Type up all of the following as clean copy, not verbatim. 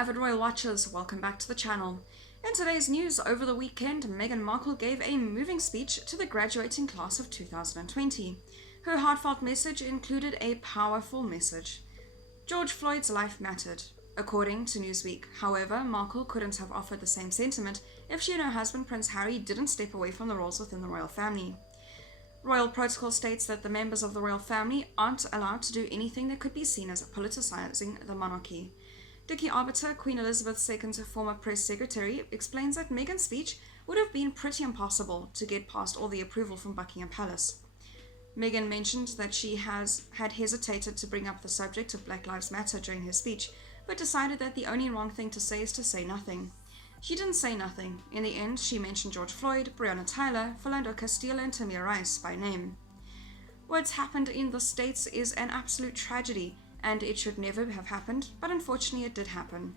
avid royal watchers, welcome back to the channel. In today's news, over the weekend, Meghan Markle gave a moving speech to the graduating class of 2020. Her heartfelt message included a powerful message. George Floyd's life mattered, according to Newsweek. However, Markle couldn't have offered the same sentiment if she and her husband Prince Harry didn't step away from the roles within the royal family. Royal protocol states that the members of the royal family aren't allowed to do anything that could be seen as politicizing the monarchy. Dickie Arbiter, Queen Elizabeth II's former press secretary, explains that Meghan's speech would have been pretty impossible to get past all the approval from Buckingham Palace. Meghan mentioned that she had hesitated to bring up the subject of Black Lives Matter during her speech, but decided that the only wrong thing to say is to say nothing. She didn't say nothing. In the end, she mentioned George Floyd, Breonna Taylor, Philando Castile, and Tamir Rice by name. What's happened in the States is an absolute tragedy, and it should never have happened, but unfortunately it did happen.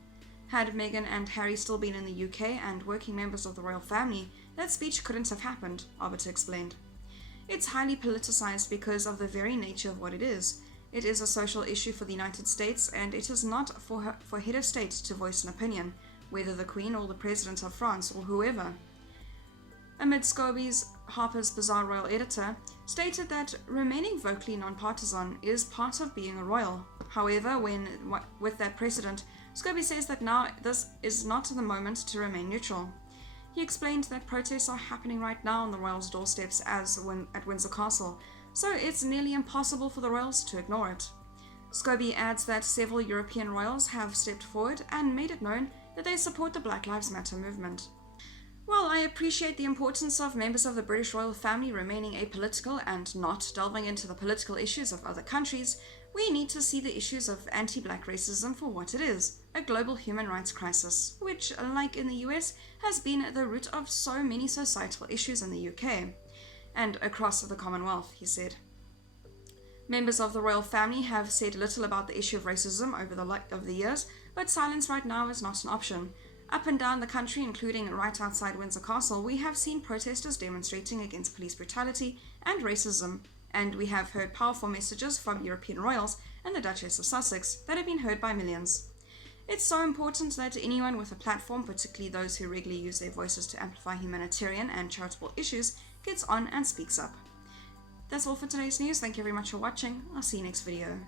Had Meghan and Harry still been in the UK and working members of the royal family, that speech couldn't have happened, Arbiter explained. It's highly politicized because of the very nature of what it is. It is a social issue for the United States, and it is not for head of state to voice an opinion, whether the Queen or the President of France or whoever. Amid Scobie's, Harper's Bazaar royal editor, stated that remaining vocally non-partisan is part of being a royal. However, with that precedent, Scobie says that now this is not the moment to remain neutral. He explained that protests are happening right now on the royals' doorsteps at Windsor Castle, so it's nearly impossible for the royals to ignore it. Scobie adds that several European royals have stepped forward and made it known that they support the Black Lives Matter movement. While I appreciate the importance of members of the British royal family remaining apolitical and not delving into the political issues of other countries, we need to see the issues of anti-black racism for what it is, a global human rights crisis, which, like in the US, has been the root of so many societal issues in the UK and across the Commonwealth, he said. Members of the royal family have said little about the issue of racism over the years, but silence right now is not an option. Up and down the country, including right outside Windsor Castle, we have seen protesters demonstrating against police brutality and racism, and we have heard powerful messages from European royals and the Duchess of Sussex that have been heard by millions. It's so important that anyone with a platform, particularly those who regularly use their voices to amplify humanitarian and charitable issues, gets on and speaks up. That's all for today's news. Thank you very much for watching. I'll see you next video.